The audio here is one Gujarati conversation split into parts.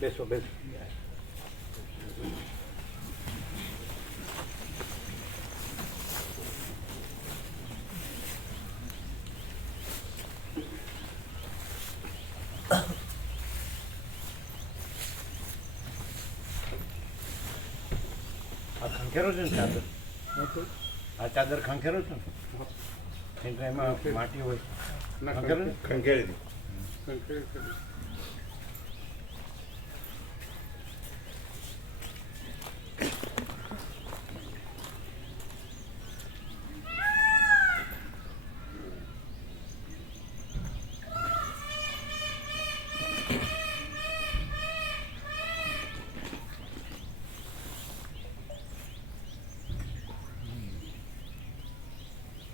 બેસો બેસો. આ ખંખેરો છે ને ચાદર, આ ચાદર ખંખેરો છે ને એટલે એમાં માટી હોય. ખંખેરો ને? ખંખેરી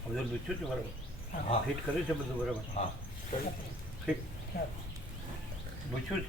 બધું લૂચ્યું છે બરાબર? હા. ફિટ કર્યું છે બધું બરાબર? હા. ફિટ લૂચ્યું છે.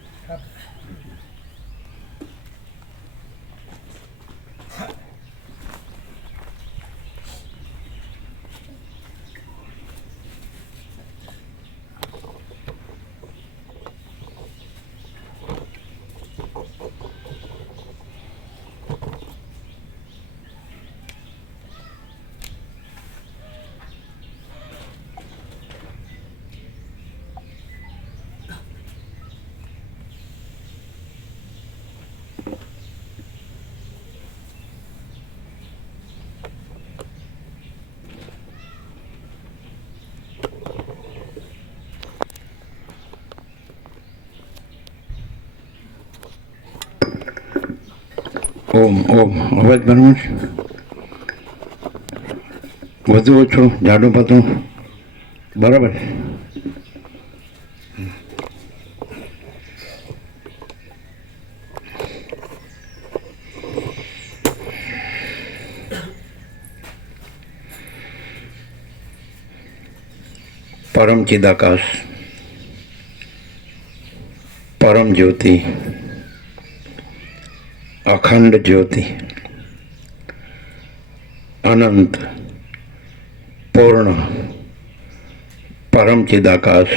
ઓમ ઓમ અવાજ બરાબર છે? વધુ ઓછું જાડું પાતળું બરાબર? પરમ ચિદાકાશ, પરમ જ્યોતિ, અખંડ જ્યોતિ, અનંત, પૂર્ણ, પરમ ચિદાકાશ,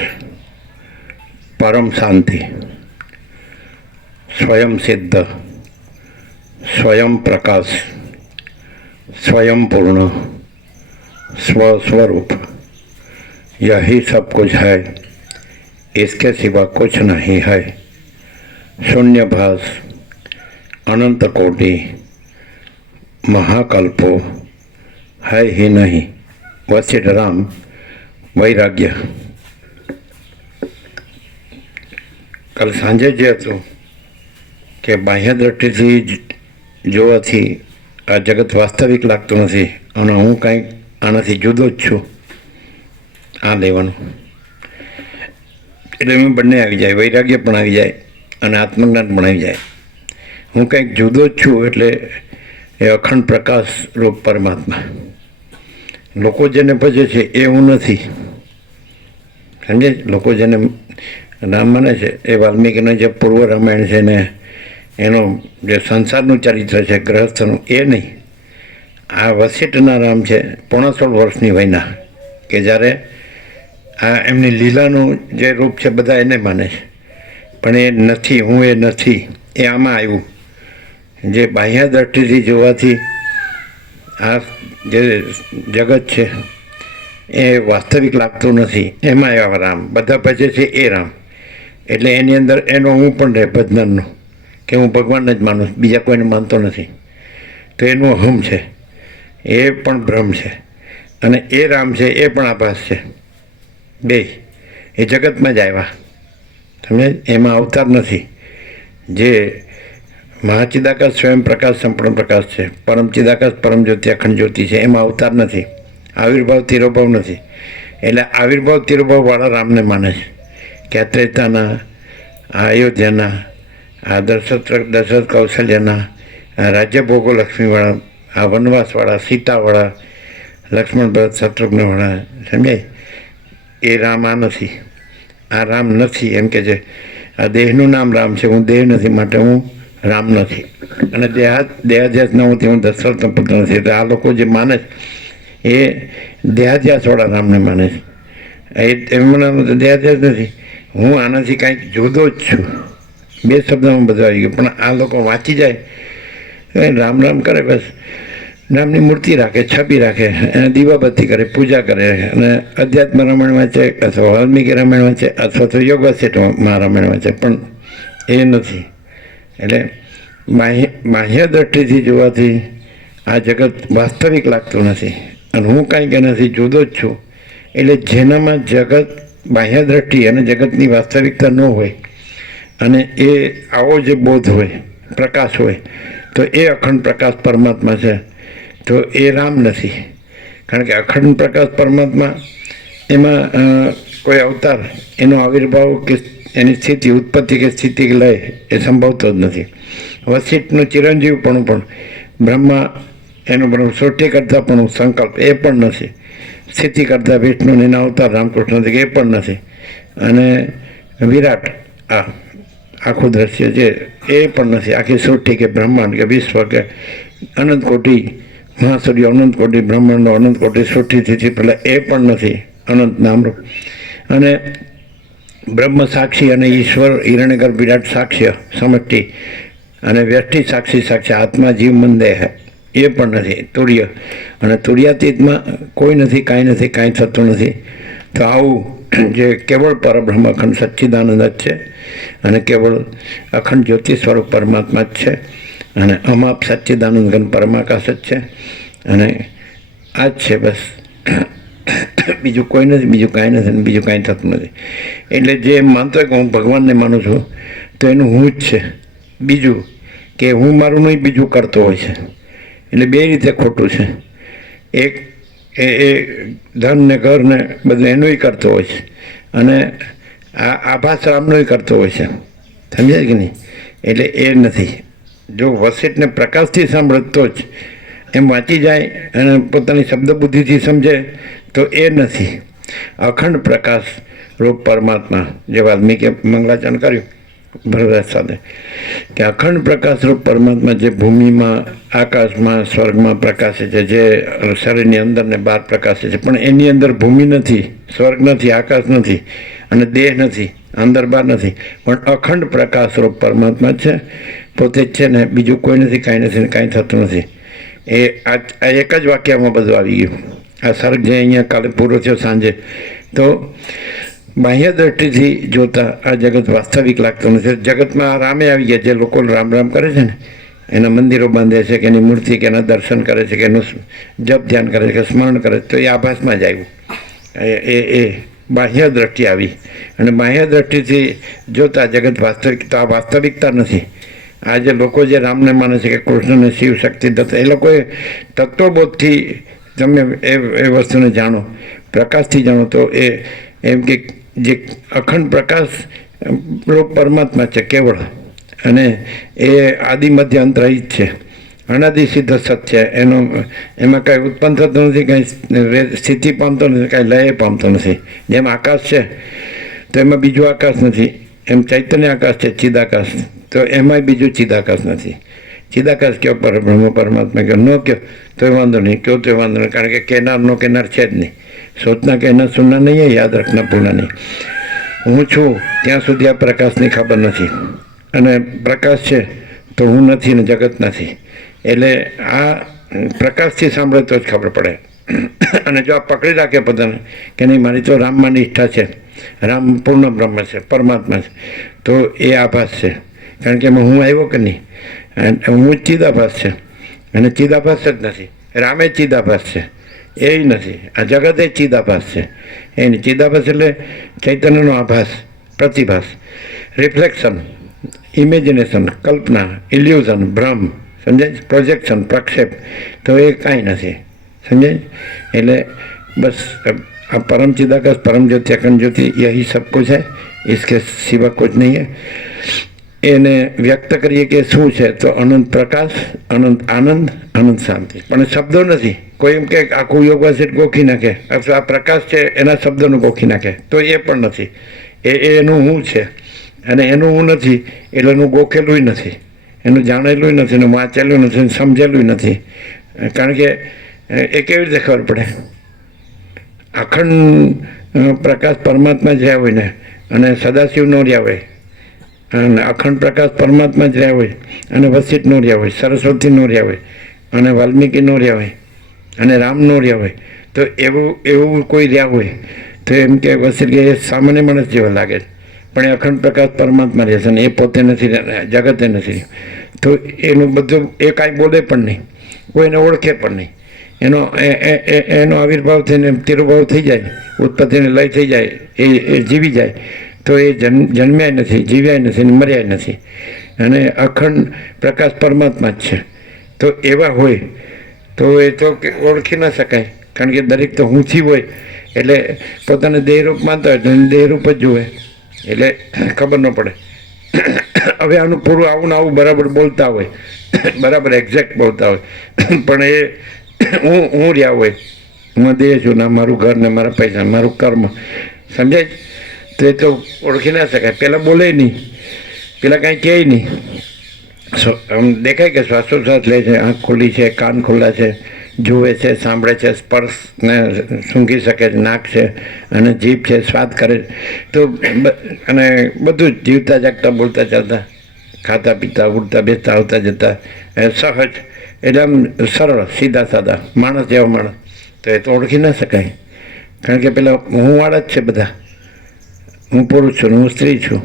પરમ શાંતિ, સ્વયં સિદ્ધ, स्वयं प्रकाश, स्वयं पूर्ण, स्वस्वरूप, यही सब कुछ है, इसके सिवा कुछ नहीं है। शून्यभास, अनंत कोटि, महाकल्पो है ही नहीं। वशिष्ठ राम वैराग्य। कल सांजे जे हतुं के बाह्य दृष्टिथी જોવાથી આ જગત વાસ્તવિક લાગતું નથી અને હું કંઈક આનાથી જુદો જ છું, આ લેવાનું એટલે એમાં બંને આવી જાય, વૈરાગ્ય પણ આવી જાય અને આત્મજ્ઞાન પણ આવી જાય। હું કંઈક જુદો જ છું એટલે એ અખંડ પ્રકાશ રૂપ પરમાત્મા। લોકો જેને ભજે છે એ હું નથી, સમજે? લોકો જેને રામ માને છે એ વાલ્મીકીનો જે પૂર્વ રામાયણ છે ને એનો જે સંસારનું ચરિત્ર છે ગ્રહસ્થનું એ નહીં, આ વશિષ્ઠના રામ છે 16.5 વર્ષની વયના, કે જ્યારે આ એમની લીલાનું જે રૂપ છે બધા એને માને છે પણ એ નથી, હું એ નથી, એ આમાં આવ્યું। જે બાહ્ય દ્રષ્ટિથી જોવાથી આ જે જગત છે એ વાસ્તવિક લાગતું નથી, એમાં આવ્યા રામ, બધા ભજે છે એ રામ, એટલે એની અંદર એનો હું પણ રહે ભજનારનો, કે હું ભગવાનને જ માનું, બીજા કોઈને માનતો નથી, તો એનું અહમ છે, એ પણ ભ્રમ છે, અને એ રામ છે એ પણ આભાસ છે, બે એ જગતમાં જ આવ્યા, સમજે? એમાં અવતાર નથી। જે મહાચિદાકાશ સ્વયં પ્રકાશ સંપૂર્ણ પ્રકાશ છે, પરમ ચિદાકાશ પરમ જ્યોતિ અખંડ જ્યોતિ છે, એમાં અવતાર નથી, આવિર્ભાવ તિરોભાવ નથી, એટલે આવિર્ભાવ તિરોભાવવાળા રામને માને છે કે આ ત્રેતાના, આ અયોધ્યાના, આ દશરથ કૌશલ્યના, આ રાજ્યભોગો લક્ષ્મીવાળા, આ વનવાસવાળા, સીતાવાળા, લક્ષ્મણ ભરત શત્રુઘ્નવાળા, સમજાય? એ રામ આ નથી, આ રામ નથી એમ કે છે। આ દેહનું નામ રામ છે, હું દેહ નથી માટે હું રામ નથી, અને દેહાધ્યાસ ન હોતી હું દશરથનો પુત્ર નથી। એટલે આ લોકો જે માને છે એ દેહાધ્યાસવાળા રામને માને છે, એમના દેહાધ્યાસ નથી, હું આનાથી કાંઈક જુદો જ છું, 2 શબ્દમાં બધું આવી ગયું. પણ આ લોકો વાંચી જાય, રામ રામ કરે, બસ રામની મૂર્તિ રાખે, છબી રાખે, એને દીવાબત્તી કરે, પૂજા કરે, અને અધ્યાત્મ રામાયણ વાંચે અથવા વાલ્મીકી રામાયણ વાંચે અથવા તો યોગ વસિષ્ઠમાં રામાયણ વાંચે, પણ એ નથી. એટલે બાહ્ય દ્રષ્ટિથી જોવાથી આ જગત વાસ્તવિક લાગતું નથી, અને હું કાંઈક એનાથી જુદો જ છું. એટલે જેનામાં જગત બાહ્ય દ્રષ્ટિ અને જગતની વાસ્તવિકતા ન હોય, અને એ આવો જે બોધ હોય, પ્રકાશ હોય, તો એ અખંડ પ્રકાશ પરમાત્મા છે. તો એ રામ નથી, કારણ કે અખંડ પ્રકાશ પરમાત્મા એમાં કોઈ અવતાર, એનો આવિર્ભાવ કે એની સ્થિતિ, ઉત્પત્તિ કે સ્થિતિ લય એ સંભવતો જ નથી. વસિષ્ઠનું ચિરંજીવપણું પણ, બ્રહ્મા એનું બ્રહ્મ સૃષ્ટિ કરતા પણ સંકલ્પ એ પણ નથી. સ્થિતિ કરતા વિષ્ણુને એના અવતાર રામકૃષ્ણ એ પણ નથી. અને વિરાટ આ આખું દ્રશ્ય છે એ પણ નથી. આખી સૃષ્ટિ કે બ્રહ્માંડ કે વિશ્વ કે અનંત કોટી મહાસૂર્ય, અનંત કોટી બ્રહ્માંડો, અનંત કોટી સૃષ્ટિથી પહેલાં એ પણ નથી. અનંત નામરૂપ અને બ્રહ્મ સાક્ષી અને ઈશ્વર હિરણ્યગર્ભ વિરાટ સાક્ષ્ય સમષ્ટિ અને વ્યષ્ટિ સાક્ષી સાક્ષી આત્મા જીવ મન દેહ એ પણ નથી. તુર્ય અને તુર્યાતીતમાં કોઈ નથી, કાંઈ નથી, કાંઈ થતું નથી. તો આવું જે કેવળ પરબ્રહ્મ અખંડ સચ્ચિદાનંદ જ છે, અને કેવળ અખંડ જ્યોતિ સ્વરૂપ પરમાત્મા જ છે, અને અમાપ સચ્ચિદાનંદ ઘન પરમાકાશ જ છે, અને આ જ છે બસ. બીજું કોઈ નથી, બીજું કાંઈ નથી, બીજું કાંઈ થતું નથી. એટલે જે માનતો કે હું ભગવાનને માનું છું, તો એનું હું જ છે. બીજું કે હું મારું નહીં, બીજું કરતો હોય છે. એટલે બે રીતે ખોટું છે. એક એ ધન ને ઘર ને બધું એનુંય કરતો હોય છે, અને આ આભાસ રામનોય કરતો હોય છે. સમજાય કે નહીં? એટલે એ નથી. જો વસિષ્ઠને પ્રકાશથી સાંભળે તો જ એમ વાંચી જાય અને પોતાની શબ્દ બુદ્ધિથી સમજે તો એ નથી. અખંડ પ્રકાશ રૂપ પરમાત્મા, જે વાલ્મીકી મંગલાચરણ કર્યું ભરતદાસ સાથે, કે અખંડ પ્રકાશ રૂપ પરમાત્મા જે ભૂમિમાં, આકાશમાં, સ્વર્ગમાં પ્રકાશે છે, જે શરીરની અંદર ને બહાર પ્રકાશે છે, પણ એની અંદર ભૂમિ નથી, સ્વર્ગ નથી, આકાશ નથી, અને દેહ નથી, અંદર બહાર નથી, પણ અખંડ પ્રકાશ રૂપ પરમાત્મા છે. પોતે જ છે ને, બીજું કોઈ નથી, કાંઈ નથી, કાંઈ થતું નથી. એ આ એક જ વાક્યમાં બધું આવી ગયું. આ સર્ગ જે અહીંયા કાલે પૂરો થયો સાંજે, તો બાહ્ય દ્રષ્ટિથી જોતા આ જગત વાસ્તવિક લાગતું નથી. જગતમાં રામે આવી ગયા. જે લોકો રામ રામ કરે છે ને, એના મંદિરો બાંધે છે, કે એની મૂર્તિ, કે એના દર્શન કરે છે, કે એનું જપ ધ્યાન કરે છે, કે સ્મરણ કરે છે, તો એ આભાસમાં જ આવ્યું. એ બાહ્ય દ્રષ્ટિ આવી, અને બાહ્ય દ્રષ્ટિથી જોતા જગત વાસ્તવિક, તો આ વાસ્તવિકતા નથી. આ જે લોકો જે રામને માને છે, કે કૃષ્ણને શિવ શક્તિ દત્ત, એ લોકોએ તત્વબોધથી તમે એ વસ્તુને જાણો, પ્રકાશથી જાણો, તો એ એમ કે જે અખંડ પ્રકાશ રૂપ પરમાત્મા છે કેવળ, અને એ આદિ મધ્ય અંતરહિત છે, અનાદિ સિદ્ધ સત છે. એમાં કાંઈ ઉત્પન્ન થતું નથી, કાંઈ સ્થિતિ પામતો નથી, કાંઈ લય પામતો નથી. જેમ આકાશ છે તો એમાં બીજું આકાશ નથી, એમ ચૈતન્ય આકાશ છે, ચિદાકાશ, તો એમાંય બીજું ચિદાકાશ નથી. ચિદાકાશ કયો પરબ્રહ્મ પરમાત્મા કયો ન કયો તો એ વાંધો નહીં, કયો તો એ વાંધો નહીં, કારણ કે કેનારનો કેનાર છે જ નહીં. સોચના કહેના સુનના નહીં, યાદ રાખના ભૂલના નહીં. હું છું ત્યાં સુધી આ પ્રકાશની ખબર નથી, અને પ્રકાશ છે તો હું નથી ને જગત નથી. એટલે આ પ્રકાશથી સાંભળે તો જ ખબર પડે. અને જો આ પકડી રાખે પોતાને કે નહીં, મારી તો રામમાંની ઈચ્છા છે, રામ પૂર્ણ બ્રહ્મ છે, પરમાત્મા છે, તો એ આભાસ છે. કારણ કે એમાં હું આવ્યો કે નહીં, હું જ ચિદાભાસ છે, અને ચિદાભાસ જ નથી. રામે ચિદાભાસ છે, એ નથી. આ જગત એ ચિદાભાસ છે. એની ચિદાભાસ એટલે ચૈતન્યનો આભાસ, પ્રતિભાસ, રિફ્લેક્શન, ઇમેજિનેશન, કલ્પના, ઇલ્યુઝન, ભ્રમ, સમજાય, પ્રોજેક્શન, પ્રક્ષેપ, તો એ કાંઈ નથી. સમજાય? એટલે બસ આ પરમ चिदाकाश परम ज्योति अखंड ज्योति यही सब कुछ है, इसके सिवा कुछ नहीं है. એને વ્યક્ત કરીએ કે શું છે, તો અનંત પ્રકાશ, અનંત આનંદ, અનંત શાંતિ. પણ શબ્દો નથી. કોઈ એમ કે આખું યોગ વાસિત ગોખી નાખે, અથવા આ પ્રકાશ છે એના શબ્દોનું ગોખી નાખે, તો એ પણ નથી. એનું હું છે, અને એનું હું નથી, એટલે એનું ગોખેલું નથી, એનું જાણેલું નથી, એનું વાંચેલું નથી, સમજેલું નથી. કારણ કે એ કેવી રીતે ખબર પડે? અખંડ પ્રકાશ પરમાત્મા જ્યાં હોય ને, અને સદાશિવ નો રહ્યા હોય, અને અખંડ પ્રકાશ પરમાત્મા જ રહ્યા હોય અને વસિષ્ઠ નો રહ્યા હોય, સરસ્વતી નો રહ્યા હોય અને વાલ્મીકી નો રહ્યા હોય અને રામ નો રહ્યા હોય, તો એવું કોઈ રહ્યા હોય તો એમ કે વસિષ્ઠ કે એ સામાન્ય માણસ જેવા લાગે છે, પણ એ અખંડ પ્રકાશ પરમાત્મા રહે છે અને એ પોતે નથી, જગતે નથી. તો એનું બધું એ કાંઈ બોલે પણ નહીં, કોઈને ઓળખે પણ નહીં. એનો આવિર્ભાવ થઈને તિરુભાવ થઈ જાય, ઉત્પત્તિને લય થઈ જાય, એ જીવી જાય, તો એ જન્મ્યા નથી, જીવ્યા નથી, મર્યા નથી, અને અખંડ પ્રકાશ પરમાત્મા જ છે. તો એવા હોય તો એ તો ઓળખી ન શકાય, કારણ કે દરેક તો હુંથી હોય એટલે પોતાને દેહરૂપ માનતા હોય તો દેહરૂપ જ જુએ, એટલે ખબર ન પડે. હવે આનું પૂરું આવું ને આવું બરાબર બોલતા હોય, બરાબર એક્ઝેક્ટ બોલતા હોય, પણ એ હું રહ્યા હોય, હું દેહ છું ને મારું ઘર ને મારા પૈસા, મારું કર્મ, સમજાય? તો એ તો ઓળખી ના શકાય. પહેલાં બોલે નહીં, પેલા કાંઈ કહે નહીં, આમ દેખાય કે શ્વાસોશ્વાસ લે છે, આંખ ખુલ્લી છે, કાન ખુલ્લા છે, જુએ છે, સાંભળે છે, સ્પર્શને સૂંઘી શકે છે, નાક છે અને જીભ છે, સ્વાદ કરે છે, તો અને બધું જ જીવતા જાગતા બોલતા ચાલતા, ખાતા પીતા, ઉડતા બેસતા, આવતા જતા, સહજ, એટલે આમ સરળ, સીધા સાદા માણસ જેવા માણસ. તો એ તો ઓળખી ના શકાય, કારણ કે પેલા હું વાળા જ છે બધા. હું પુરુષ છું, હું સ્ત્રી છું,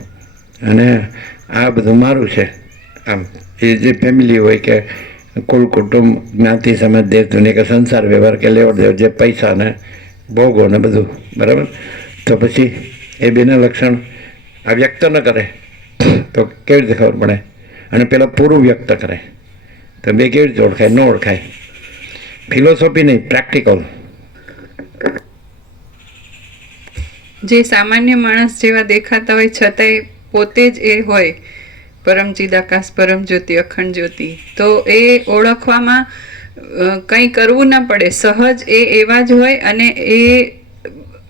અને આ બધું મારું છે. આમ એ જે ફેમિલી હોય કે કુલ કુટુંબ, જ્ઞાતિ, સમાજ, દેશ, દુનિયા કે સંસાર વ્યવહાર કે લેવડ દેવડ, જે પૈસા ને ભોગો ને બધું, બરાબર. તો પછી એ બેના લક્ષણ આ વ્યક્ત ન કરે તો કેવી રીતે ખબર પડે? અને પેલા પૂરું વ્યક્ત કરે તો બે કેવી રીતે ઓળખાય? ન ઓળખાય. ફિલોસોફી નહીં, પ્રેક્ટિકલ. જે સામાન્ય માણસ જેવા દેખાતા હોય છતાંય પોતે જ એ હોય, પરમ ચિદાકાશ, પરમ જ્યોતિ, અખંડ જ્યોતિ, તો એ ઓળખવામાં કંઈ કરવું ના પડે, સહજ એ એવા જ હોય. અને એ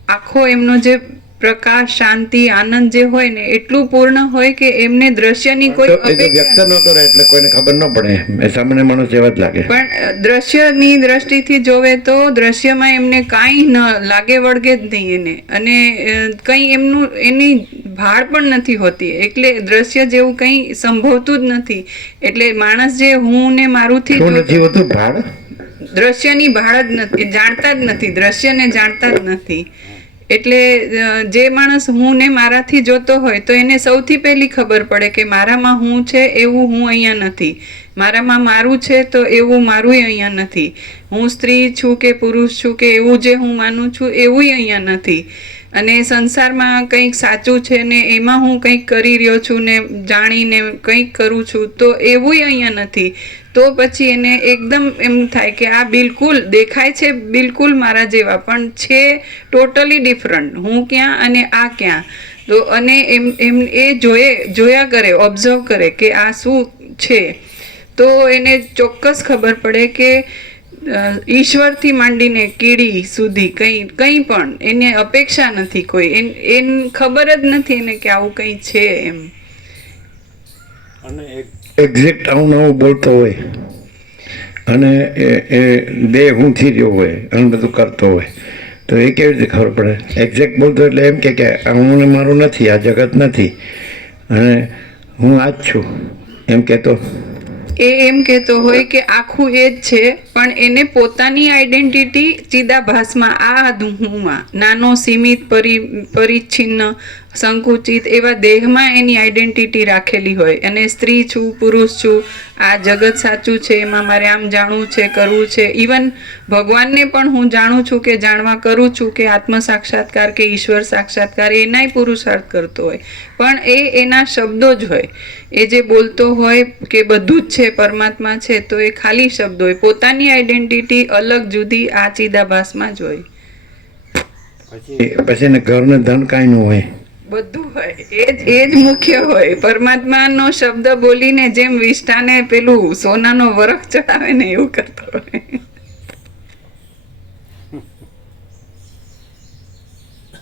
આખો એમનો જે પ્રકાશ, શાંતિ, આનંદ જે હોય ને એટલું પૂર્ણ હોય કે એમને દ્રશ્યની કોઈ વ્યક્ત ન કરે એટલે કોઈને ખબર ન પડે, એ સામાન્ય માણસ જેવા જ લાગે. પણ દ્રશ્યની દ્રષ્ટિથી જોવે તો દ્રશ્યમાં એમને કાંઈ ન લાગે, વળગે જ નહીં એને, અને કંઈ એમનું એની ભાળ પણ નથી હોતી, એટલે દ્રશ્ય જેવું કંઈ સંભવતું જ નથી. એટલે માણસ જે હું ને મારુંથી નથી હોતું ભાળ, દ્રશ્યની ભાળ જ નથી, જાણતા જ નથી, દ્રશ્યને જાણતા જ નથી. એટલે જે માણસ હું ને મારાથી જોતો હોય તો એને સૌથી પહેલી ખબર પડે કે મારામાં હું છે એવું હું અહીંયા નથી, મારામાં મારું છે તો એવું મારું અહીંયા નથી, હું સ્ત્રી છું કે પુરુષ છું કે એવું જે હું માનું છું એવું અહીંયા નથી, અને સંસારમાં કંઈક સાચું છે ને એમાં હું કંઈક કરી રહ્યો છું ને જાણીને કંઈક કરું છું તો એવું અહીંયા નથી. તો પછી એને એકદમ એમ થાય કે આ બિલકુલ દેખાય છે બિલકુલ મારા જેવા, પણ છે ટોટલી ડિફરન્ટ, હું ક્યાં અને આ ક્યાં. તો અને એમ એ જોયા કરે, ઓબ્ઝર્વ કરે કે આ શું છે, તો એને ચોક્કસ ખબર પડે કે ઈશ્વરથી માંડીને કીડી સુધી કંઈ પણ એને અપેક્ષા નથી કોઈ, એને ખબર જ નથી એને કે આવું કંઈ છે એમ. અને એક્ઝેક્ટ આવું નવું બોલતો હોય અને એ બે હુંથી રહ્યો હોય અને બધું કરતો હોય તો એ કેવી રીતે ખબર પડે? એક્ઝેક્ટ બોલતો એટલે એમ કે હું ને મારું નથી, આ જગત નથી અને હું આ જ છું એમ કહેતો. એ એમ કહેતો હોય કે આખું એ જ છે, પણ એને પોતાની આઈડેન્ટિટી ચિદાભાસમાં, આ હુંમાં, નાનો સીમિત પરિચ્છિન્ન સંકુચિત એવા દેહમાં એની આઈડેન્ટિટી રાખેલી હોય, અને સ્ત્રી છું, પુરુષ છું, આ જગત સાચું છે, એમાં મારે આમ જાણવું છે, કરવું છે. ઇવન ભગવાનને પણ હું જાણું છું કે જાણવા કરું છું કે આત્મ સાક્ષાત્કાર કે ઈશ્વર સાક્ષાત્કાર એનાય પુરુષાર્થ કરતો હોય, પણ એ એના શબ્દો જ હોય. એ જે બોલતો હોય કે બધું જ છે, પરમાત્મા છે, તો એ ખાલી શબ્દો હોય, પોતાની આઈડેન્ટિટી અલગ જુદી આ ચિદાભાસમાં જ હોય. પછી એને ઘર ને ધન કાંઈ ન હોય, બધું હોય, એ જ મુખ્ય હોય. પરમાત્માનો શબ્દ બોલીને જેમ વિષ્ઠાને પેલું સોનાનો વરખ ચડાવે ને એવું કરતો હોય.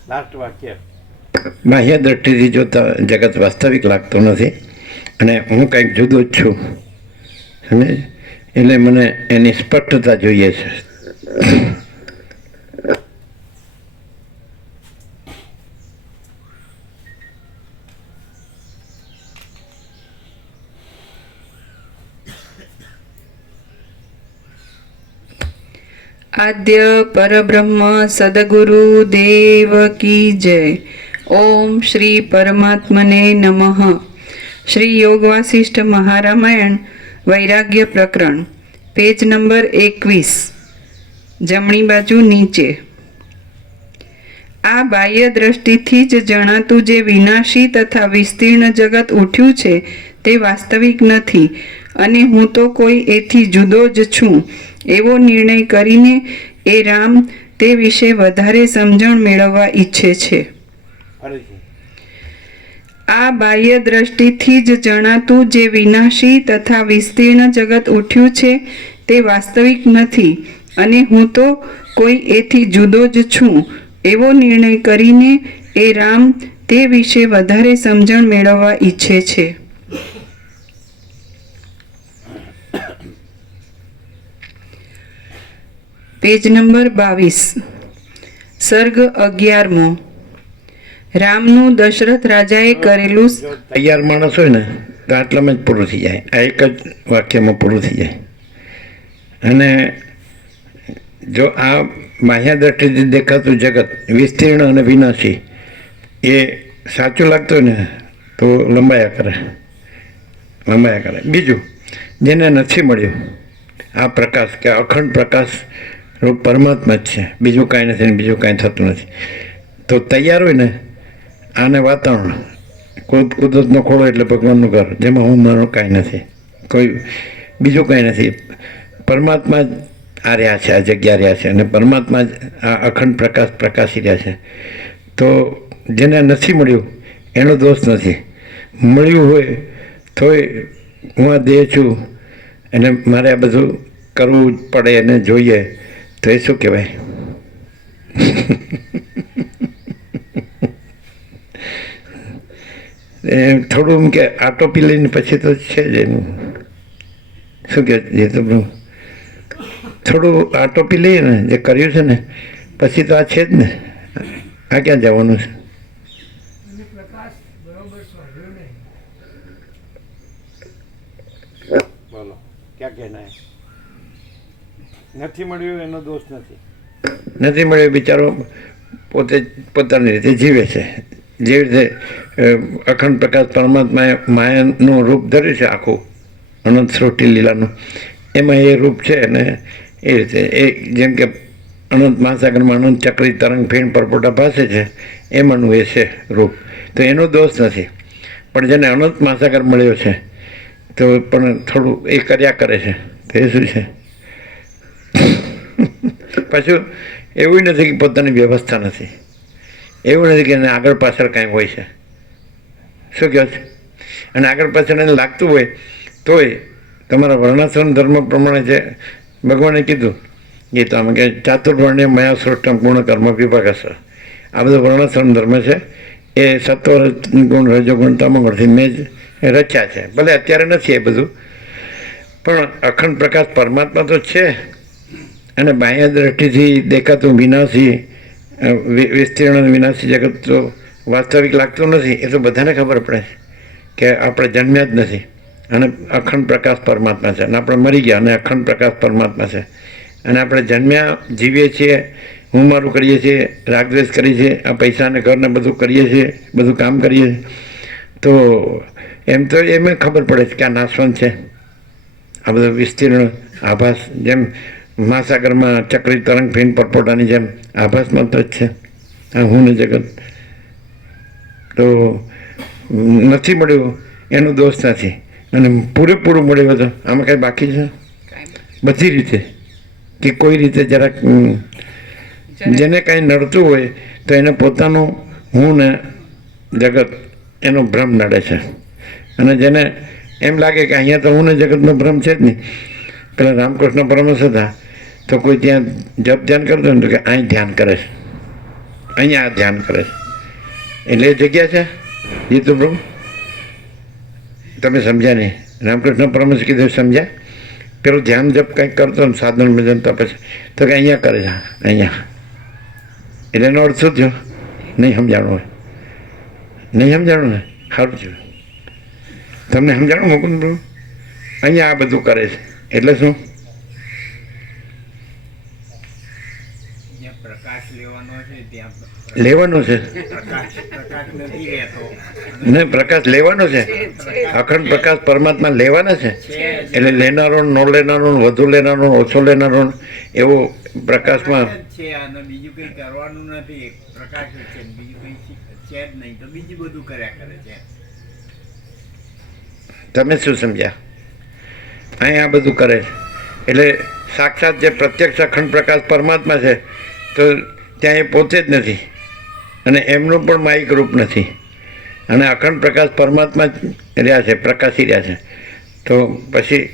લાસ્ટ વાક્ય. બાહ્ય દ્રષ્ટિથી જોતા જગત વાસ્તવિક લાગતું નથી અને હું કંઈક જુદો જ છું, સમજે? એટલે મને એની સ્પષ્ટતા જોઈએ છે. આદ્ય પરબ્રહ્મ સદગુરુ દેવ કી જય. ઓમ શ્રી પરમાત્મને નમઃ. શ્રી યોગ વાસિષ્ઠ મહારામાયણ વૈરાગ્ય પ્રકરણ, પેજ નંબર 21, જમણી બાજુ નીચે. આ બાહ્ય દ્રષ્ટિથી જ જણાતું જે વિનાશી તથા વિસ્તીર્ણ જગત ઉઠ્યું છે તે વાસ્તવિક નથી, અને હું તો કોઈ એથી જુદો જ છું એવો નિર્ણય કરીને એ રામ તે વિશે વધારે સમજણ મેળવવા ઈચ્છે છે. આ બાહ્ય દ્રષ્ટિથી જ જણાતું જે વિનાશી તથા વિસ્તીર્ણ જગત ઉઠ્યું છે તે વાસ્તવિક નથી, અને હું તો કોઈ એથી જુદો જ છું એવો નિર્ણય કરીને એ રામ તે વિશે વધારે સમજણ મેળવવા ઈચ્છે છે. Page number 22, સર્ગ 11મો. રામનું દશરથ રાજાએ કરેલું. તૈયાર માણસ હોય ને તો આટલામાં જ પૂરું થઈ જાય, આ એક જ વાક્યમાં પૂરું થઈ જાય. અને જો આ બાહ્ય દ્રષ્ટિથી દેખાતું જગત વિસ્તીર્ણ અને વિનાશી એ સાચું લાગતું હોય ને તો લંબાયા કરે. બીજું, જેને નથી મળ્યું આ પ્રકાશ કે અખંડ પ્રકાશ રૂપ પરમાત્મા જ છે, બીજું કાંઈ નથી ને બીજું કાંઈ થતું નથી, તો તૈયાર હોય ને આને વાતાવરણ કુદરતનો ખોળો એટલે ભગવાનનું ઘર, જેમાં હું મારો કાંઈ નથી, કોઈ બીજું કાંઈ નથી, પરમાત્મા જ આ રહ્યા છે, આ જગ્યા રહ્યા છે, અને પરમાત્મા જ આ અખંડ પ્રકાશ પ્રકાશી રહ્યા છે. તો જેને નથી મળ્યું એનો દોષ નથી, મળ્યું હોય તોય હું આ દેહ છું અને મારે આ બધું કરવું જ પડે અને જોઈએ, તો એ શું કહેવાય? થોડું એમ કે આ ટોપી લઈને પછી તો છે જ એનું શું કહે જે તો થોડું આ ટોપી લઈએ ને જે કર્યું છે ને પછી તો આ છે જ ને, આ ક્યાં જવાનું છે? બોલો ક્યાં કહેના નથી મળ્યું એનો દોષ નથી મળ્યો, બિચારો પોતે પોતાની રીતે જીવે છે, જેવી રીતે અખંડ પ્રકાશ પરમાત્માએ માયાનું રૂપ ધર્યું છે આખું અનંત સૃષ્ટિ લીલાનું, એમાં એ રૂપ છે ને એ રીતે એ જેમ કે અનંત મહાસાગરમાં અનંત ચક્રી તરંગ ફીણ પરપોટા ભાસે છે એમાંનું એ છે રૂપ, તો એનો દોષ નથી. પણ જેને અનંત મહાસાગર મળ્યો છે તો પણ થોડું એ કર્યા કરે છે, તો એ શું છે? પાછું એવું નથી કે પોતાની વ્યવસ્થા નથી, એવું નથી કે એને આગળ પાછળ કાંઈ હોય છે, શું કહો છે? અને આગળ પાછળ એને લાગતું હોય તોય તમારા વર્ણાશ્રમ ધર્મ પ્રમાણે છે, ભગવાને કીધું ગીતામાં કે ચાતુર્વર્ણ્ય મયા સૃષ્ટમ ગુણ કર્મ વિભાગ હશે. આ બધો વર્ણાશ્રમ ધર્મ છે એ સત્વ ગુણ રજોગુણ તમોગુણથી મેં જ રચ્યા છે. ભલે અત્યારે નથી એ બધું, પણ અખંડ પ્રકાશ પરમાત્મા તો છે, અને બાહ્ય દ્રષ્ટિથી દેખાતું વિનાશી વિસ્તીર્ણ વિનાશી જગત તો વાસ્તવિક લાગતું નથી, એ તો બધાને ખબર પડે છે કે આપણે જન્મ્યા જ નથી અને અખંડ પ્રકાશ પરમાત્મા છે, અને આપણે મરી ગયા અને અખંડ પ્રકાશ પરમાત્મા છે, અને આપણે જન્મ્યા જીવીએ છીએ, હું મારું કરીએ છીએ, રાગદ્વેષ કરીએ છીએ, આ પૈસાને ઘરને બધું કરીએ છીએ, બધું કામ કરીએ છીએ, તો એમ તો એમ ખબર પડે છે કે આ નાશવંત છે, આ બધો વિસ્તીર્ણ આભાસ, જેમ મહાસાગરમાં ચક્રી તરંગ ફીણ પરપોટાની જેમ આભાસ માત્ર જ છે આ હું ને જગત. તો નથી મળ્યું એનો દોષ નથી, અને પૂરેપૂરું મળ્યું તો આમાં કાંઈ બાકી છે? બધી રીતે કે કોઈ રીતે જરાક જેને કાંઈ નડતું હોય તો એને પોતાનું હું ને જગત એનો ભ્રમ નડે છે, અને જેને એમ લાગે કે અહીંયા તો હું ને જગતનો ભ્રમ છે જ નહીં. પેલા રામકૃષ્ણ પરમહંસ હતા તો કોઈ ત્યાં જપ ધ્યાન કરતો ને તો કે અહીં ધ્યાન કરે છે, અહીંયા આ ધ્યાન કરે છે, એટલે એ જગ્યા છે એ તો પ્રભુ તમે સમજ્યા નહીં. રામકૃષ્ણ પરમહંસ કીધું સમજ્યા? પેલું ધ્યાન જપ કંઈક કરતો ને સાધન ભજન તો પછી તો કે અહીંયા કરે છે, અહીંયા, એટલે એનો અર્થ શું થયો? નહીં સમજાણું હોય, નહીં સમજાણું ને સારું થયું, તમને સમજાણું મુકુંદ પ્રભુ? અહીંયા આ બધું કરે છે એટલે શું? ત્યાં લેવાનો છે પ્રકાશ નથી રહેતો. ને પ્રકાશ લેવાનો છે. અખંડ પ્રકાશ પરમાત્મા લેવાના છે. એટલે લેનારો ન લેનારો વધુ લેનારો ઓછો લેનારો એવો પ્રકાશમાં પ્રકાશ જ છે અને બીજું કંઈ કરવાનું નથી. પ્રકાશ જ છે ને બીજું કંઈ છે જ નહીં, તો બીજું બધું કર્યા કરે છે. તમે શું સમજ્યા? અહીં આ બધું કરે છે એટલે સાક્ષાત જે પ્રત્યક્ષ અખંડ પ્રકાશ પરમાત્મા છે તો ત્યાં એ પોતે જ નથી અને એમનું પણ માયિક રૂપ નથી અને અખંડ પ્રકાશ પરમાત્મા જ રહ્યા છે, પ્રકાશી રહ્યા છે. તો પછી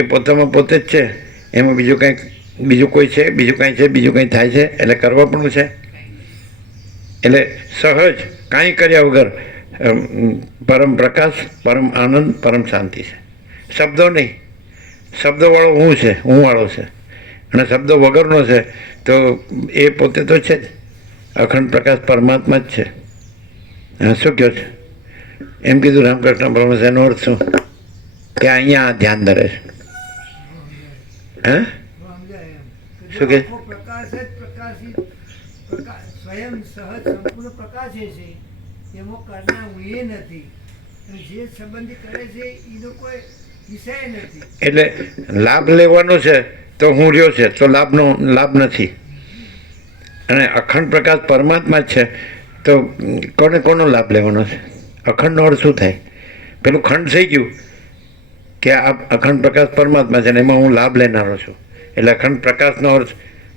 એ પોતામાં પોતે જ છે, એમાં બીજું કોઈ છે, બીજું કંઈ થાય છે એટલે કરવા પણ છે. એટલે સહજ કાંઈ કર્યા વગર પરમ પ્રકાશ, પરમ આનંદ, પરમ શાંતિ છે. શબ્દો નહીં, શબ્દોવાળો હું છે, હું વાળો છે અને શબ્દો વગરનો છે તો એ પોતે તો છે જ, અખંડ પ્રકાશ પરમાત્મા જ છે. હા, શું કહો છો? એમ કીધું રામકૃષ્ણ પરમહંસ. એનો અર્થ શું? કે અહીંયા ધ્યાન ધરે છે. હે શું કે પ્રકાશ જ પ્રકાશિત સ્વયં સહજ સંપૂર્ણ પ્રકાશે છે, એમાં કરના હું એ નથી, અને જે સંબંધી કરે છે એનો કોઈ વિષય નથી. એટલે લાભ લેવાનો છે તો હું રહ્યો છે તો લાભ નથી અને અખંડ પ્રકાશ પરમાત્મા જ છે તો કોનો લાભ લેવાનો છે? અખંડનો અર્થ શું થાય? પેલું ખંડ થઈ ગયું કે આ અખંડ પ્રકાશ પરમાત્મા છે ને એમાં હું લાભ લેનારો છું. એટલે અખંડ પ્રકાશનો અર્થ,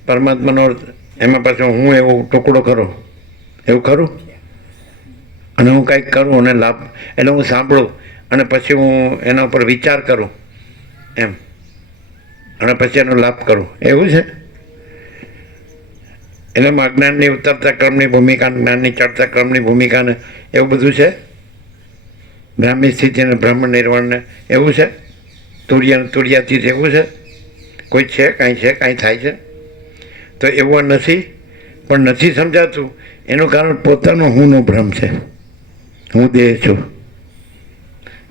પરમાત્માનો અર્થ, એમાં પાછો હું એવો ટુકડો કરો, એવું ખરું? અને હું કંઈક કરું અને લાભ, એટલે હું સાંભળું અને પછી હું એના ઉપર વિચાર કરું એમ અને પછી એનો લાભ કરું, એવું છે? એટલે અજ્ઞાનની ઉતરતા ક્રમની ભૂમિકા, જ્ઞાનની ચડતા ક્રમની ભૂમિકાને એવું બધું છે. બ્રાહ્મી સ્થિતિ અને બ્રહ્મ નિર્વાણને એવું છે. તુર્યાતીત એવું છે. કોઈ છે, કાંઈ થાય છે તો એવું નથી. પણ નથી સમજાતું એનું કારણ પોતાનો હુંનો ભ્રમ છે. હું દેહ છું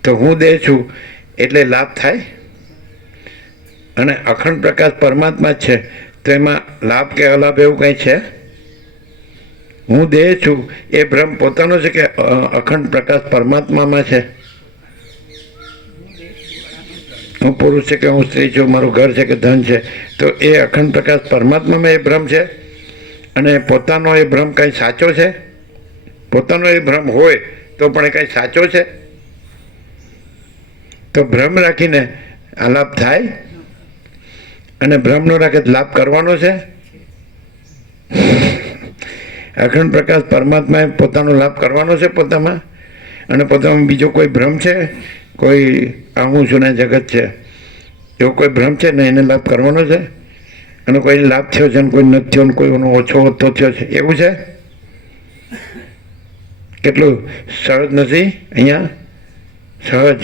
તો હું દેહ છું એટલે લાભ થાય અને અખંડ પ્રકાશ પરમાત્મા જ છે તો એમાં લાભ કે અલાભ એવું કંઈ છે? હું દેહ છું એ ભ્રમ પોતાનો છે કે અખંડ પ્રકાશ પરમાત્મામાં છે? હું પુરુષ છે કે હું સ્ત્રી છું, મારું ઘર છે કે ધન છે, તો એ અખંડ પ્રકાશ પરમાત્મામાં એ ભ્રમ છે અને પોતાનો એ ભ્રમ કંઈ સાચો છે? પોતાનો એ ભ્રમ હોય તો પણ એ કંઈ સાચો છે? તો ભ્રમ રાખીને આ લાભ થાય અને ભ્રમ ન રાખે લાભ કરવાનો છે. અખંડ પ્રકાશ પરમાત્માએ પોતાનો લાભ કરવાનો છે પોતામાં, અને પોતામાં બીજો કોઈ ભ્રમ છે? કોઈ આ હું છું ને જગત છે એવો કોઈ ભ્રમ છે ને એને લાભ કરવાનો છે? અને કોઈ લાભ થયો છે ને કોઈ નથી થયો ને કોઈનો ઓછો ઓછો થયો છે, એવું છે? કેટલું સહજ નથી અહીંયા? સહજ.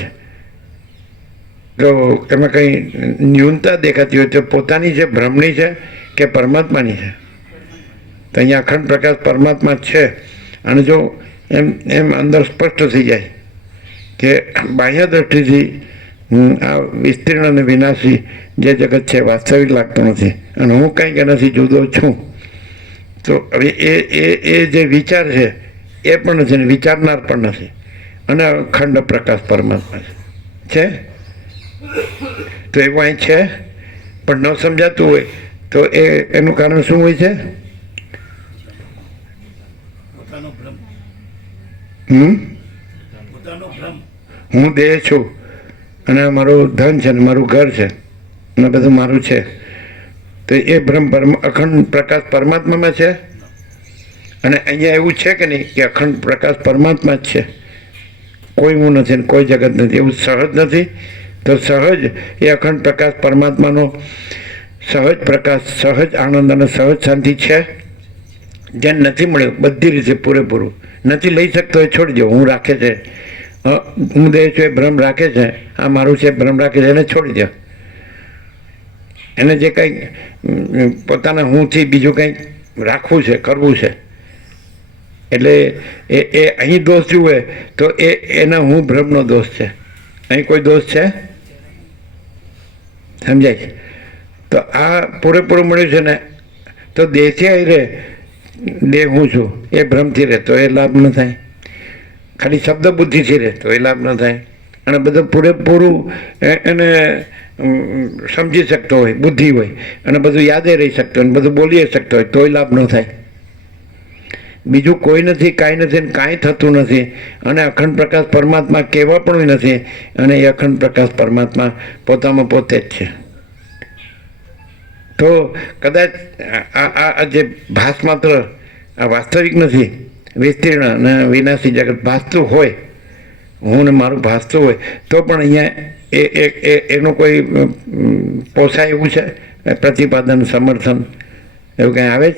તો એમાં કંઈ ન્યૂનતા દેખાતી હોય તો પોતાની છે, ભ્રમની છે કે પરમાત્માની છે? તો અહીંયા અખંડ પ્રકાશ પરમાત્મા જ છે. અને જો એમ અંદર સ્પષ્ટ થઈ જાય કે બાહ્ય દ્રષ્ટિથી આ વિસ્તીર્ણ અને વિનાશી જે જગત છે વાસ્તવિક લાગતું નથી અને હું કંઈક એનાથી જુદો છું, તો હવે એ જે વિચાર છે એ પણ નથી ને વિચારનાર પણ નથી અને અખંડ પ્રકાશ પરમાત્મા છે. તો એવું અહીં છે પણ ન સમજાતું હોય તો એનું કારણ શું હોય છે? હું દેહ છું અને મારું ધન છે ને મારું ઘર છે અને બધું મારું છે, તો એ ભ્રમ અખંડ પ્રકાશ પરમાત્મામાં છે. અને અહીંયા એવું છે કે નહીં કે અખંડ પ્રકાશ પરમાત્મા જ છે, કોઈ હું નથી ને કોઈ જગત નથી, એવું સહજ નથી. તો સહજ એ અખંડ પ્રકાશ પરમાત્માનો સહજ પ્રકાશ, સહજ આનંદ અને સહજ શાંતિ છે. જેને નથી મળ્યું બધી રીતે પૂરેપૂરું નથી લઈ શકતો એ છોડી દો. હું રાખે છે, હું દેહ છું એ ભ્રમ રાખે છે, આ મારું છે ભ્રમ રાખે છે, એને છોડી દો. એને જે કંઈક પોતાના હુંથી બીજું કંઈક રાખવું છે, કરવું છે, એટલે એ અહીં દોષ જુએ તો એના હું ભ્રમનો દોષ છે. અહીં કોઈ દોષ છે? સમજાય? તો આ પૂરેપૂરું મળ્યું છે ને તો દેહથી આવી રહે દેહ હું છું એ ભ્રમથી રહે તો એ લાભ ન થાય, ખાલી શબ્દ બુદ્ધિથી રહે તો એ લાભ ન થાય, અને બધું પૂરેપૂરું એને સમજી શકતો હોય, બુદ્ધિ હોય, અને બધું યાદે રહી શકતો હોય, બધું બોલી શકતો હોય તોય લાભ ન થાય. બીજું કોઈ નથી, કાંઈ નથી, ને કાંઈ થતું નથી, અને અખંડ પ્રકાશ પરમાત્મા કહેવા પણ નથી, અને એ અખંડ પ્રકાશ પરમાત્મા પોતામાં પોતે જ છે. તો કદાચ આ જે ભાસ માત્ર આ વાસ્તવિક નથી, વિસ્તીર્ણ અને વિનાશી જગત ભાસતું હોય, હું ને મારું ભાસતું હોય, તો પણ અહીંયા એનું કોઈ પોસાય એવું છે પ્રતિપાદન, સમર્થન એવું કંઈ આવે જ?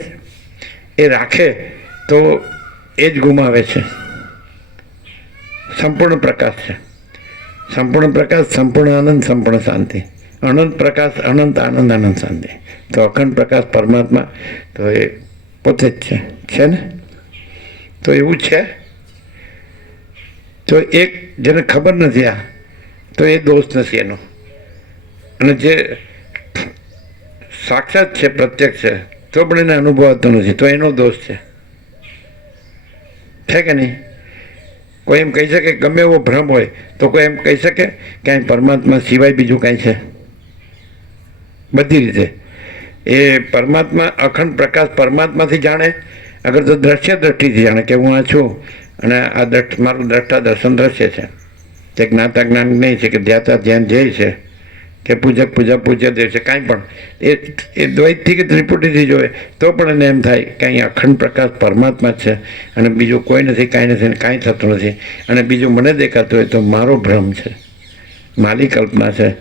એ રાખે તો એ જ ગુમાવે છે. સંપૂર્ણ પ્રકાશ છે, સંપૂર્ણ પ્રકાશ, સંપૂર્ણ આનંદ, સંપૂર્ણ શાંતિ, અનંત પ્રકાશ, અનંત આનંદ, અનંત શાંતિ. તો અખંડ પ્રકાશ પરમાત્મા તો એ પોતે જ છે ને? તો એવું છે. તો એક જેને ખબર નથી આ, તો એ દોષ નથી એનો, અને જે સાક્ષાત છે, પ્રત્યક્ષ છે, તો પણ એને અનુભવાતો નથી, તો એનો દોષ છે કે નહીં? કોઈ એમ કહી શકે ગમે એવો ભ્રમ હોય તો કોઈ એમ કહી શકે કે અહીં પરમાત્મા સિવાય બીજું કાંઈ છે? બધી રીતે એ પરમાત્મા, અખંડ પ્રકાશ પરમાત્માથી જાણે, અગર તો દ્રશ્ય દ્રષ્ટિથી જાણે કે હું આ છું, અને આ મારું દ્રષ્ટા દર્શન દ્રશ્ય છે, તે જ્ઞાતા જ્ઞાન નહીં છે, કે ધ્યાતા ધ્યાન ધ્યેય છે, કે પૂજક પૂજા પૂજ્ય દેવ છે, કાંઈ પણ એ દ્વૈતથી કે ત્રિપુટીથી જોવે તો પણ એને એમ થાય કે અહીં અખંડ પ્રકાશ પરમાત્મા છે, અને બીજું કોઈ નથી, કાંઈ નથી, કાંઈ થતું નથી, અને બીજું મને દેખાતું હોય તો મારો ભ્રમ છે, મારી કલ્પના છે,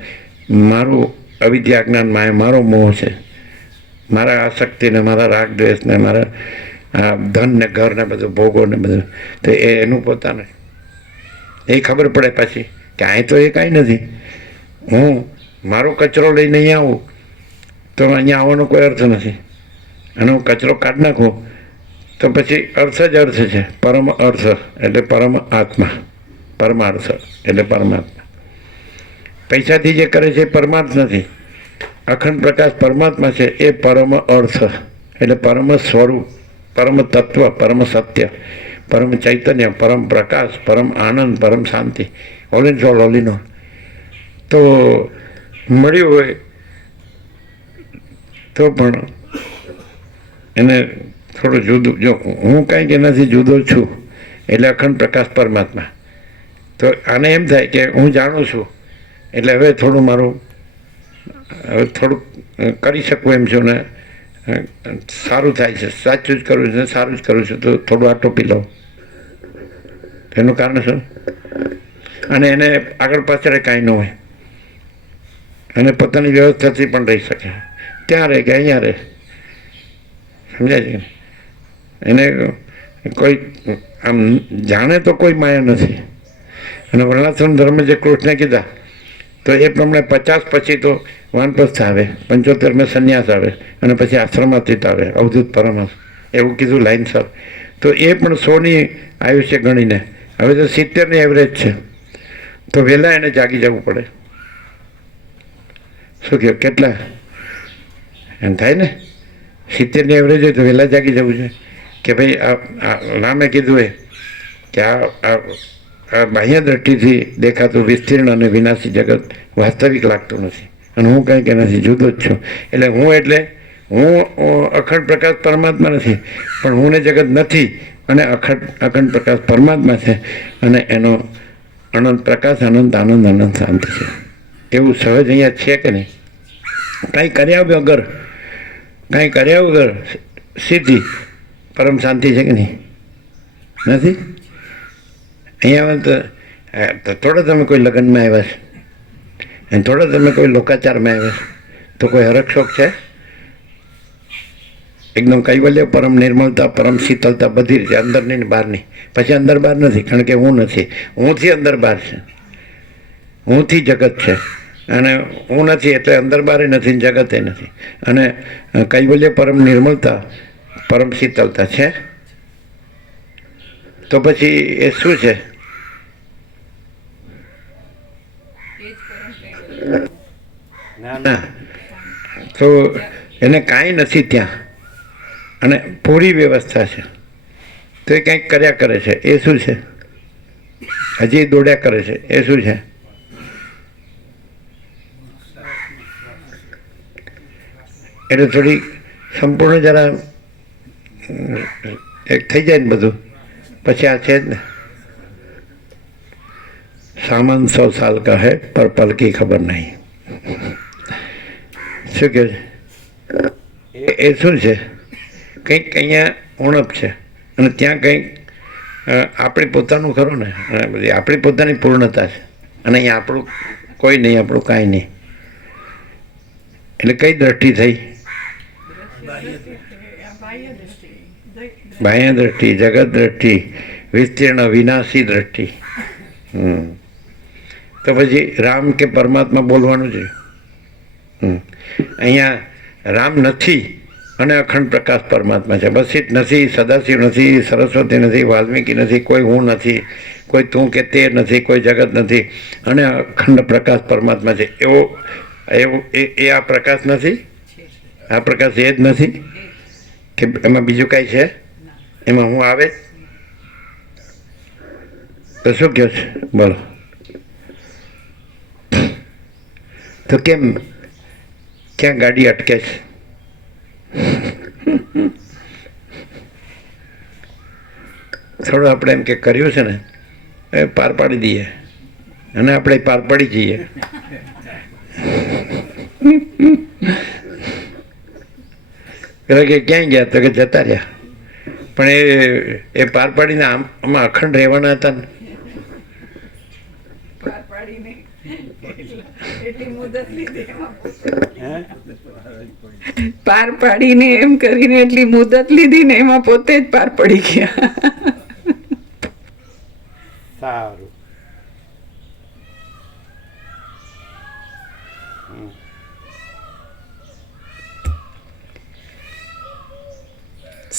મારું અવિદ્યા જ્ઞાન માયા, મારો મોહ છે, મારા આસક્તિને, મારા રાગ દ્વેષને, મારા ધન ને ઘર ને બધું ભોગો ને બધું, તો એનું પોતાને એ ખબર પડે પછી કે અહીં તો એ કાંઈ નથી. હું મારો કચરો લઈને અહીંયા આવું તો અહીંયા આવવાનો કોઈ અર્થ નથી, અને હું કચરો કાઢી નાખું તો પછી અર્થ જ અર્થ છે. પરમ અર્થ એટલે પરમ આત્મા, પરમાર્થ એટલે પરમાત્મા. પૈસાથી જે કરે છે એ પરમાર્થ નથી, અખંડ પ્રકાશ પરમાત્મા છે, એ પરમ અર્થ એટલે પરમ સ્વરૂપ, પરમ તત્વ, પરમ સત્ય, પરમ ચૈતન્ય, પરમ પ્રકાશ, પરમ આનંદ, પરમ શાંતિ, all in all, all in all. તો મળ્યું હોય તો પણ એને થોડું જુદું, જો હું કાંઈક એનાથી જુદો છું એટલે અખંડ પ્રકાશ પરમાત્મા, તો આને એમ થાય કે હું જાણું છું એટલે હવે થોડું મારું, હવે થોડુંક કરી શકું એમ છું, ને સારું થાય છે, સાચું જ કરું છું, સારું જ કરું છું, તો થોડું આ ટોપી લઉં. એનું કારણ શું? અને એને આગળ પાછળ કાંઈ ન હોય, અને પોતાની વ્યવસ્થાથી પણ રહી શકે, ત્યાં રહે કે અહીંયા રહે, સમજાય છે? એને કોઈ આમ જાણે તો કોઈ માયા નથી. અને વર્ણાશ્રમ ધર્મ જે કૃષ્ણે કીધા તો એ પ્રમાણે 50 પછી તો વાનપ્રસ્થ આવે, 75 સંન્યાસ આવે, અને પછી આશ્રમાતીત આવે, અવધૂત પરમહંસ, એવું કીધું લાઈનસર. તો એ પણ 100ની આયુષ્ય ગણીને, હવે તો 70ની એવરેજ છે, તો વહેલા એને જાગી જવું પડે. શું કહ્યું? કેટલા એમ થાય ને? 70ની એવરેજ હોય તો વહેલા જાગી જવું છે કે ભાઈ આ નામે કીધું એ કે આ બાહ્ય દ્રષ્ટિથી દેખાતું વિસ્તીર્ણ અને વિનાશી જગત વાસ્તવિક લાગતું નથી, અને હું કંઈક એનાથી જુદો જ છું. એટલે હું અખંડ પ્રકાશ પરમાત્મા નથી, પણ હું ને જગત નથી, અને અખંડ પ્રકાશ પરમાત્મા છે, અને એનો અનંત પ્રકાશ, અનંત આનંદ, અનંત શાંતિ છે. એવું સહજ અહીંયા છે કે નહીં? કાંઈ કર્યા વગર સીધી પરમ શાંતિ છે કે નહીં? નથી. અહીંયા તો થોડા તમે કોઈ લગ્નમાં આવ્યા છે, અને થોડા તમે કોઈ લોકાચારમાં આવ્યા છે, તો કોઈ હરકશોક છે? એકદમ કૈવલ્ય, પરમ નિર્મળતા, પરમ શીતળતા, બધી રીતે અંદરની ને બહારની. પછી અંદર બહાર નથી, કારણ કે હું નથી. હુંથી અંદર બહાર છે, હુંથી જગત છે, અને હું નથી એટલે અંદર બહાર નથી, જગતે નથી. અને કૈવલ્ય, પરમ નિર્મળતા, પરમ શીતળતા છે, તો પછી એ શું છે? ના, તો એને કાંઈ નથી ત્યાં, અને પૂરી વ્યવસ્થા છે, તો એ કંઈક કર્યા કરે છે. એ શું છે? હજી દોડ્યા કરે છે. એ શું છે? એટલે થોડી સંપૂર્ણ જરા એક થઈ જાય ને બધું, પછી આ છે જ ને, સામાન 100 સાલ કા હૈ પર પલ કી ખબર નહીં. શું કહે છે? એ શું છે? કંઈક અહીંયા ઉણપ છે અને ત્યાં કંઈક આપણે પોતાનું ખરું ને, બધી આપણી પોતાની પૂર્ણતા છે અને અહીંયા આપણું કોઈ નહીં, આપણું કાંઈ નહીં. એટલે કઈ દ્રષ્ટિ થઈ? બાહ્ય દ્રષ્ટિ, જગત દ્રષ્ટિ, વિસ્તીર્ણ વિનાશી દ્રષ્ટિ. તો પછી રામ કે પરમાત્મા બોલવાનું છે. અહીંયા રામ નથી અને અખંડ પ્રકાશ પરમાત્મા છે. બસિત નથી, સદાશિવ નથી, સરસ્વતી નથી, વાલ્મીકી નથી, કોઈ હું નથી, કોઈ તું કે તે નથી, કોઈ જગત નથી અને અખંડ પ્રકાશ પરમાત્મા છે. એ આ પ્રકાશ નથી? આ પ્રકાશ એ જ નથી કે એમાં બીજું કાંઈ છે? એમાં હું આવે તો શું કહો છે? બોલો. તો કેમ ક્યાં ગાડી અટકે છે? થોડું આપણે એમ કે કર્યું છે ને એ પાર પાડી દઈએ અને આપણે પાર પડી જઈએ. પેલા કે ક્યાંય ગયા તો કે જતા રહ્યા, પણ એ પાર પાડીને આમાં અખંડ રહેવાના હતા ને. પાર પાડીને એમ કરીને એટલી મુદત લીધી ને એમાં પોતે જ પાર પડી ગયા. સારું.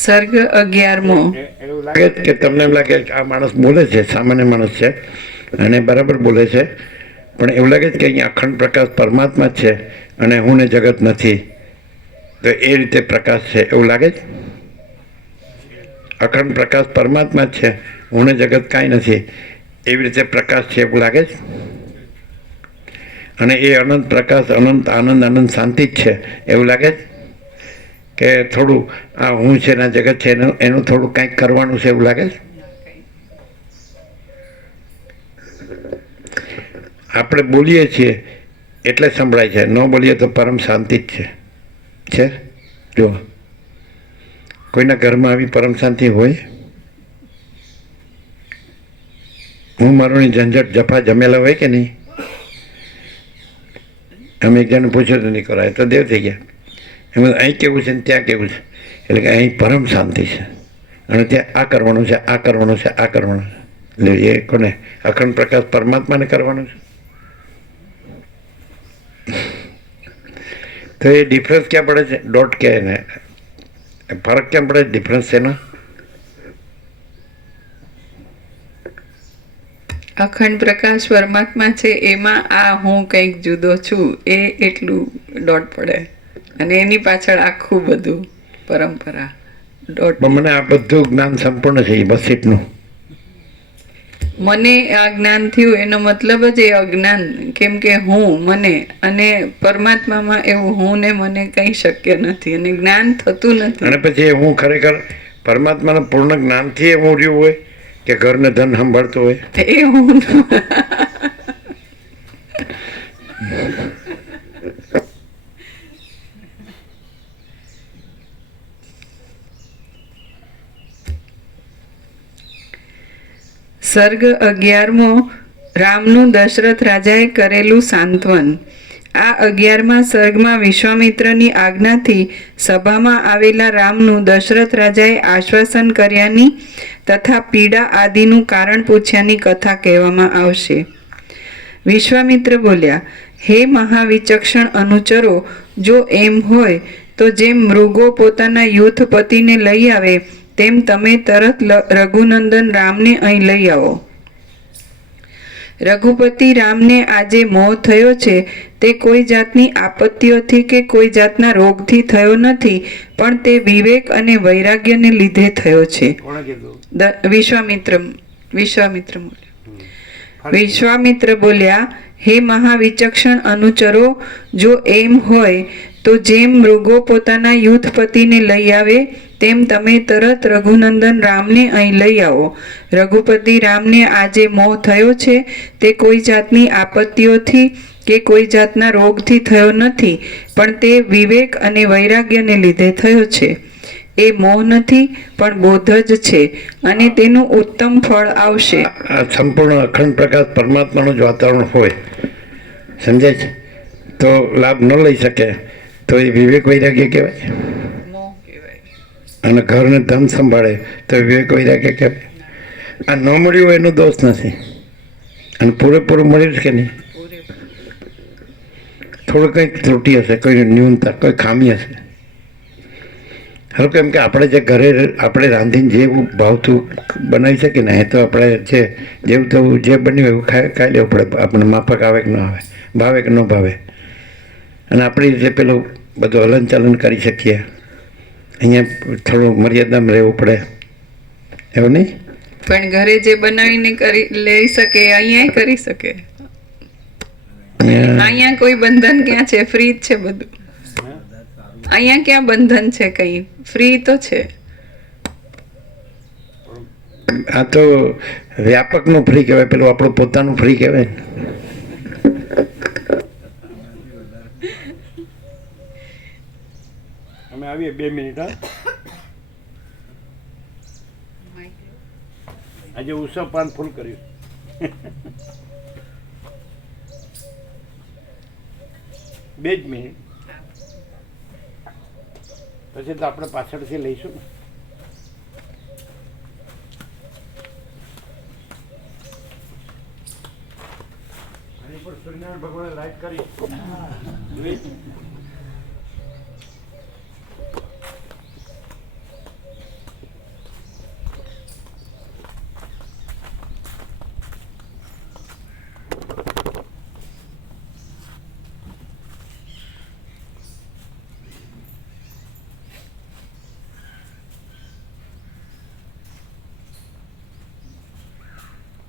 સર્ગ 11મો. એવું લાગે લાગે કે તમને એમ લાગે કે આ માણસ બોલે છે, સામાન્ય માણસ છે અને બરાબર બોલે છે, પણ એવું લાગે છે કે અહીંયા અખંડ પ્રકાશ પરમાત્મા જ છે અને હું ને જગત નથી, તો એ રીતે પ્રકાશ છે એવું લાગે છે? અખંડ પ્રકાશ પરમાત્મા જ છે, હું ને જગત કાંઈ નથી, એવી રીતે પ્રકાશ છે એવું લાગે છે? અને એ અનંત પ્રકાશ, અનંત આનંદ, અનંત શાંતિ જ છે એવું લાગે છે? કે થોડું આ હું છે ને જગત છે એનું થોડું કંઈક કરવાનું છે એવું લાગે છે? આપણે બોલીએ છીએ એટલે સંભળાય છે, ન બોલીએ તો પરમ શાંતિ જ છે. જો કોઈના ઘરમાં આવી પરમ શાંતિ હોય? હું મારોની ઝંઝટ જફા જમેલા હોય કે નહીં? અમે એક જણને પૂછ્યું તો નહીં કરાય તો દેવ થઈ ગયા. એમાં અહીં કેવું છે ને ત્યાં કેવું છે, એટલે કે અહીં પરમ શાંતિ છે અને ત્યાં આ કરવાનું છે, આ કરવાનું છે, આ કરવાનું છે. એટલે એ કોને? અખંડ પ્રકાશ પરમાત્માને કરવાનું છે. તો એ ડિફરન્સ ક્યાં પડે છે? ડોટ કે ને ફરક ક્યાં પડે? ડિફરન્સ છે ને અખંડ પ્રકાશ પરમાત્મા છે એમાં આ હું કંઈક જુદો છું એ એટલું ડોટ પડે અને એની પાછળ આખું બધું પરંપરા ડોટ. પણ મને આ બધું જ્ઞાન સંપૂર્ણ છે એ બસ એટલું. મને આ જ્ઞાન થયું એનો મતલબ જ એ અજ્ઞાન, કેમ કે હું મને અને પરમાત્મામાં એવું હું ને મને કંઈ શક્ય નથી અને જ્ઞાન થતું નથી. અને પછી હું ખરેખર પરમાત્માના પૂર્ણ જ્ઞાનથી એ હું રહ્યું હોય કે ઘરને ધન સંભાળતું હોય? એ હું સર્ગ 11મો. રામનું દશરથ રાજાએ કરેલું સાંત્વન. આ 11મા સર્ગમાં વિશ્વામિત્રની આજ્ઞાથી સભામાં આવેલા રામનું દશરથ રાજાએ આશ્વાસન કર્યાની તથા પીડા આદિનું કારણ પૂછ્યાની કથા કહેવામાં આવશે. વિશ્વામિત્ર બોલ્યા, હે મહાવિચક્ષણ અનુચરો, જો એમ હોય તો જેમ મૃગો પોતાના યુથપતિને લઈ આવે તેમ તમે તરત રઘુનંદન રામને અહીં લઈ આવો. રઘુપતિ રામને આજે મોહ થયો છે તે કોઈ જાતની આપત્તિઓથી કે કોઈ જાતના રોગથી થયો નથી, પણ તે વિવેક અને વૈરાગ્યને લીધે થયો છે. કોણે કીધું? વિશ્વામિત્ર બોલ્યા, હે મહાવિચક્ષણ અનુચરો, જો એમ હોય તો જેમ મૃગો પોતાના યુથપતિને લઈ આવે તેમ તમે તરત રઘુનંદન રામને અહીં લઈ આવો. રઘુપતિ રામને આજે મોહ થયો છે તે કોઈ જાતની આપત્તિઓથી કે કોઈ જાતના રોગથી થયો નથી, પણ તે વિવેક અને વૈરાગ્યને લીધે થયો છે. એ મોહ નથી પણ બોધ જ છે, અને તેનું ઉત્તમ ફળ આવશે. આ સંપૂર્ણ અખંડ પ્રકાશ પરમાત્માનું જ વાતાવરણ હોય, સમજાય છે, તો લાભ ન લઈ શકે તો એ વિવેક વૈરાગ્ય કહેવાય. અને ઘરને ધન સંભાળે તો વિવેક વૈરાગ્ય કહેવાય. આ ન મળ્યું હોય એનો દોષ નથી, અને પૂરેપૂરું મળ્યું છે કે નહીં, થોડું કંઈક ત્રુટિ હશે, કોઈ ન્યૂનતા, કોઈ ખામી હશે. ખરું કેમ કે આપણે જે ઘરે આપણે રાંધીને જેવું ભાવતું બનાવી શકીએ ને, એ તો આપણે જે જેવું તેવું જે બન્યું એવું ખાઈ લેવું પડે. આપણે માફક આવે કે ન આવે, ભાવે કે ન ભાવે, અને આપણી રીતે પેલું બધું હલનચલન કરી શકીએ. અહીંયા થોડું મર્યાદામાં રહેવું પડે, એવું નહીં? પણ ઘરે જે બનાવીને લઈ શકે અહીંયા કરી શકે. અહીંયા કોઈ બંધન ક્યાં છે? ફ્રી જ છે બધું. અહીંયા ક્યાં બંધન છે? કઈ ફ્રી તો છે. આ તો વ્યાપકનું ફ્રી કહેવાય, પેલું આપણું પોતાનું ફ્રી કહેવાય. અમે આવીએ 2 મિનિટ. હા, આજે ઉત્સવ પાન ફૂલ કર્યું. બે જ મિનિટ, પછી તો આપણે પાછળથી લઈશું ને. આની પર સૂર્યનારાયણ ભગવાને લાઈટ કરી.